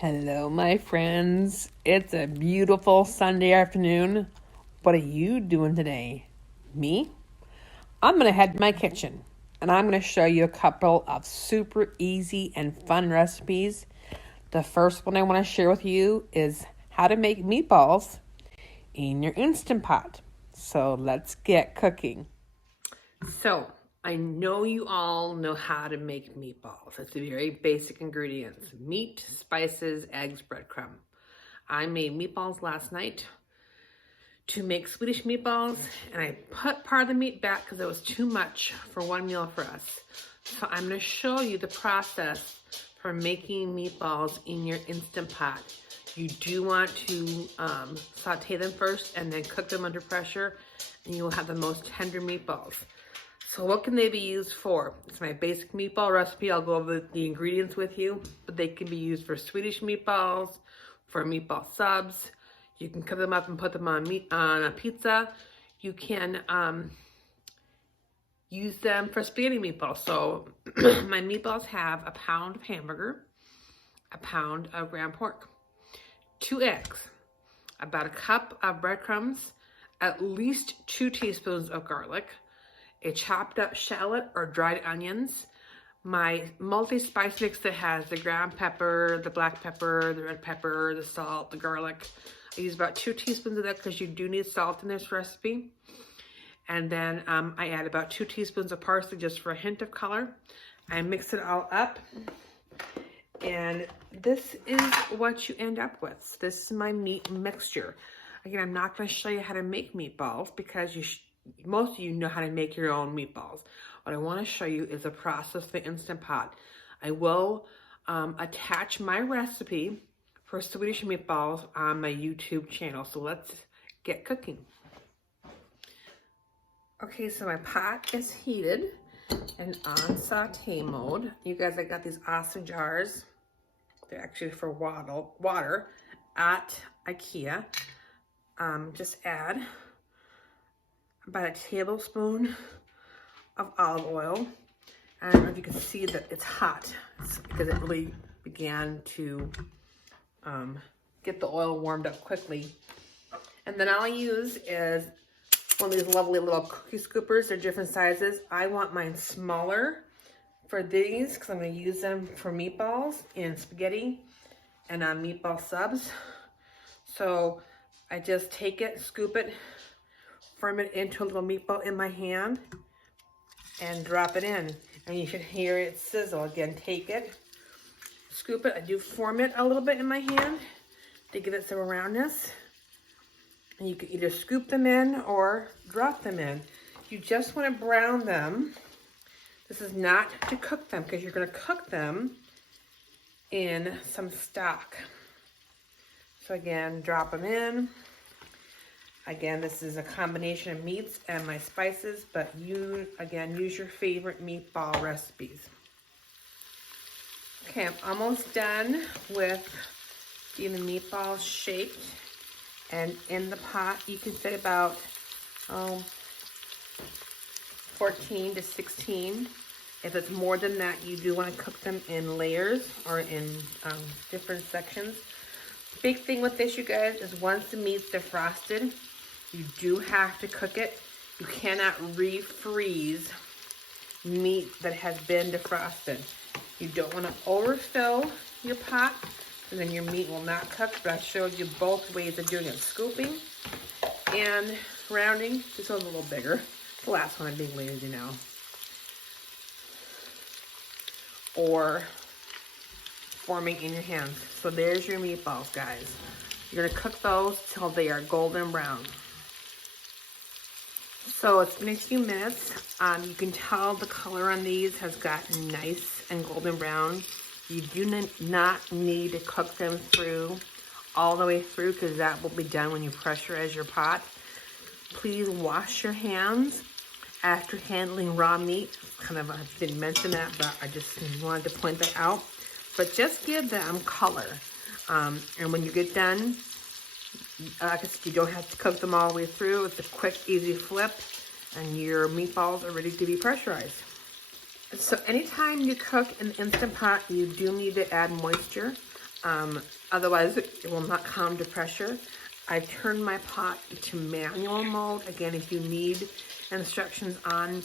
Hello, my friends. It's a beautiful Sunday afternoon. What are you doing today? Me? I'm going to head to my kitchen and I'm going to show you a couple of super easy and fun recipes. The first one I want to share with you is how to make meatballs in your Instant Pot. So let's get cooking. So I know you all know how to make meatballs. It's the very basic ingredients: meat, spices, eggs, breadcrumb. I made meatballs last night to make Swedish meatballs, and I put part of the meat back because it was too much for one meal for us. So I'm going to show you the process for making meatballs in your Instant Pot. You do want to saute them first and then cook them under pressure, and you will have the most tender meatballs. So what can they be used for? It's my basic meatball recipe. I'll go over the ingredients with you, but they can be used for Swedish meatballs, for meatball subs. You can cut them up and put them on a pizza. You can use them for spaghetti meatballs. So my meatballs have a pound of hamburger, a pound of ground pork, 2 eggs, about a cup of breadcrumbs, at least 2 teaspoons of garlic, a chopped up shallot or dried onions, my multi-spice mix that has the ground pepper, the black pepper, the red pepper, the salt, the garlic. I use about 2 teaspoons of that because you do need salt in this recipe. And then I add about 2 teaspoons of parsley just for a hint of color. I mix it all up. And this is what you end up with. This is my meat mixture. Again, I'm not going to show you how to make meatballs because most of you know how to make your own meatballs. What I want to show you is a process for the Instant Pot. I will attach my recipe for Swedish meatballs on my YouTube channel. So let's get cooking. Okay, so my pot is heated and on saute mode. You guys, I got these awesome jars. They're actually for water at IKEA. Just add about a tablespoon of olive oil. I don't know if you can see that it's hot. It's because it really began to get the oil warmed up quickly. And then all I use is one of these lovely little cookie scoopers. They're different sizes. I want mine smaller for these because I'm going to use them for meatballs and spaghetti and on meatball subs. So I just take it, scoop it, form it into a little meatball in my hand, and drop it in. And you should hear it sizzle. Again, take it, scoop it. I do form it a little bit in my hand to give it some roundness. And you can either scoop them in or drop them in. You just want to brown them. This is not to cook them because you're going to cook them in some stock. So again, drop them in. Again, this is a combination of meats and my spices, but you, again, use your favorite meatball recipes. Okay, I'm almost done with getting the meatballs shaped. And in the pot, you can fit about 14 to 16. If it's more than that, you do want to cook them in layers or in different sections. Big thing with this, you guys, is once the meat's defrosted, you do have to cook it. You cannot refreeze meat that has been defrosted. You don't want to overfill your pot, and then your meat will not cook. But I showed you both ways of doing it: scooping and rounding. This one's a little bigger. The last one I'm being lazy now. Or forming in your hands. So there's your meatballs, guys. You're gonna cook those till they are golden brown. So it's been a few minutes. You can tell the color on these has gotten nice and golden brown. You do not need to cook them through all the way through because that will be done when you pressurize your pot. Please wash your hands after handling raw meat. I didn't mention that, but I just wanted to point that out. But just give them color. And when you get done, like I said, you don't have to cook them all the way through. It's a quick, easy flip, and your meatballs are ready to be pressurized. So anytime you cook in the Instant Pot, you do need to add moisture. Otherwise it will not come to pressure. I've turned my pot to manual mode. Again, if you need instructions on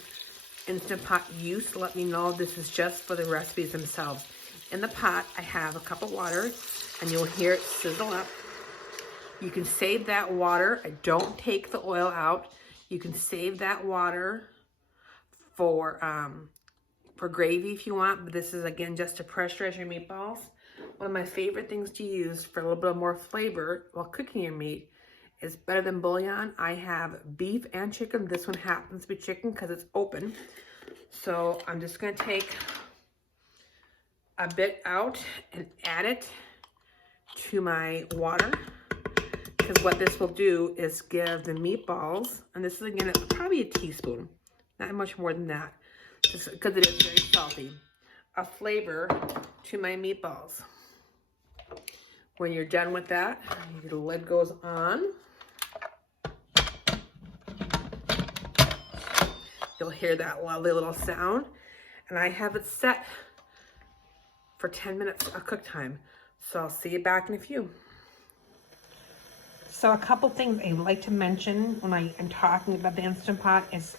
Instant Pot use, let me know. This is just for the recipes themselves. In the pot, I have a cup of water, and you'll hear it sizzle up. You can save that water. I don't take the oil out. You can save that water for gravy if you want, but this is, again, just to pressurize your meatballs. One of my favorite things to use for a little bit more flavor while cooking your meat is better than bouillon. I have beef and chicken. This one happens to be chicken because it's open. So I'm just going to take a bit out and add it to my water, because what this will do is give the meatballs, and this is, again, probably a teaspoon, not much more than that, just because it is very salty, a flavor to my meatballs. When you're done with that, your lid goes on. You'll hear that lovely little sound. And I have it set for 10 minutes of cook time. So I'll see you back in a few. So a couple things I would like to mention when I am talking about the Instant Pot is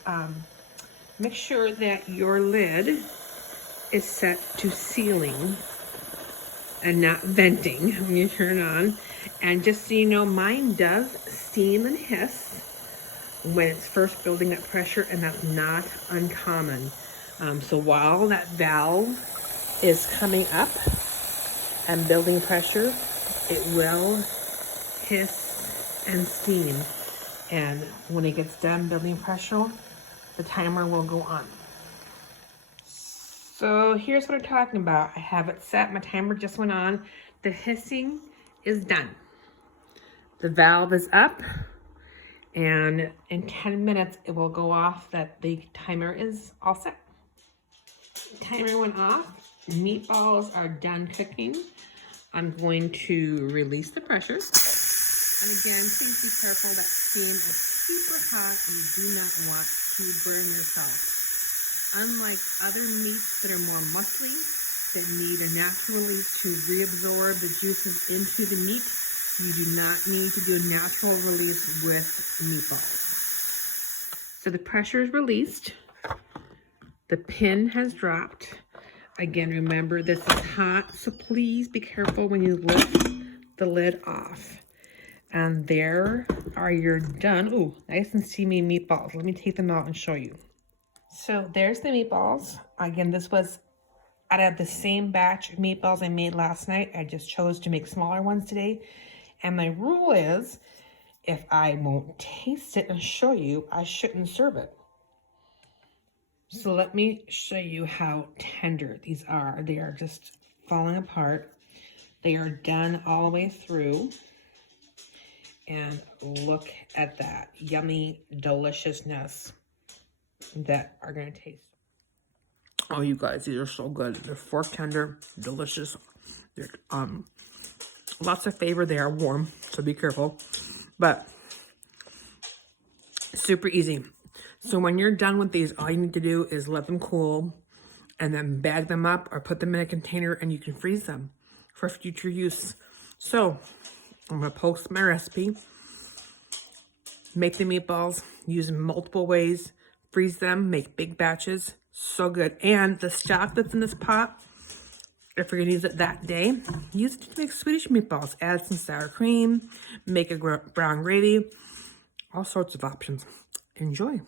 make sure that your lid is set to sealing and not venting when you turn it on. And just so you know, mine does steam and hiss when it's first building up pressure, and that's not uncommon. So while that valve is coming up and building pressure, it will hiss and steam. And when it gets done building pressure, the timer will go on. So here's what I'm talking about. I have it set, my timer just went on. The hissing is done. The valve is up, and in 10 minutes it will go off that the timer is all set. The timer went off, meatballs are done cooking. I'm going to release the pressure. And again, please be careful, that steam is super hot and you do not want to burn yourself. Unlike other meats that are more muscly, that need a natural release to reabsorb the juices into the meat, you do not need to do a natural release with meatballs. So the pressure is released. The pin has dropped. Again, remember, this is hot, so please be careful when you lift the lid off. And there are your done, ooh, nice and steamy meatballs. Let me take them out and show you. So there's the meatballs. Again, this was out of the same batch of meatballs I made last night. I just chose to make smaller ones today. And my rule is, if I won't taste it and show you, I shouldn't serve it. So let me show you how tender these are. They are just falling apart. They are done all the way through. And look at that yummy deliciousness that are going to taste. Oh, you guys, these are so good. They're fork tender, delicious. They're lots of flavor. They are warm, so be careful. But super easy. So when you're done with these, all you need to do is let them cool and then bag them up or put them in a container, and you can freeze them for future use. So I'm going to post my recipe. Make the meatballs, use them multiple ways, freeze them, make big batches. So good. And the stock that's in this pot, if you're going to use it that day, use it to make Swedish meatballs. Add some sour cream, make a brown gravy, all sorts of options. Enjoy.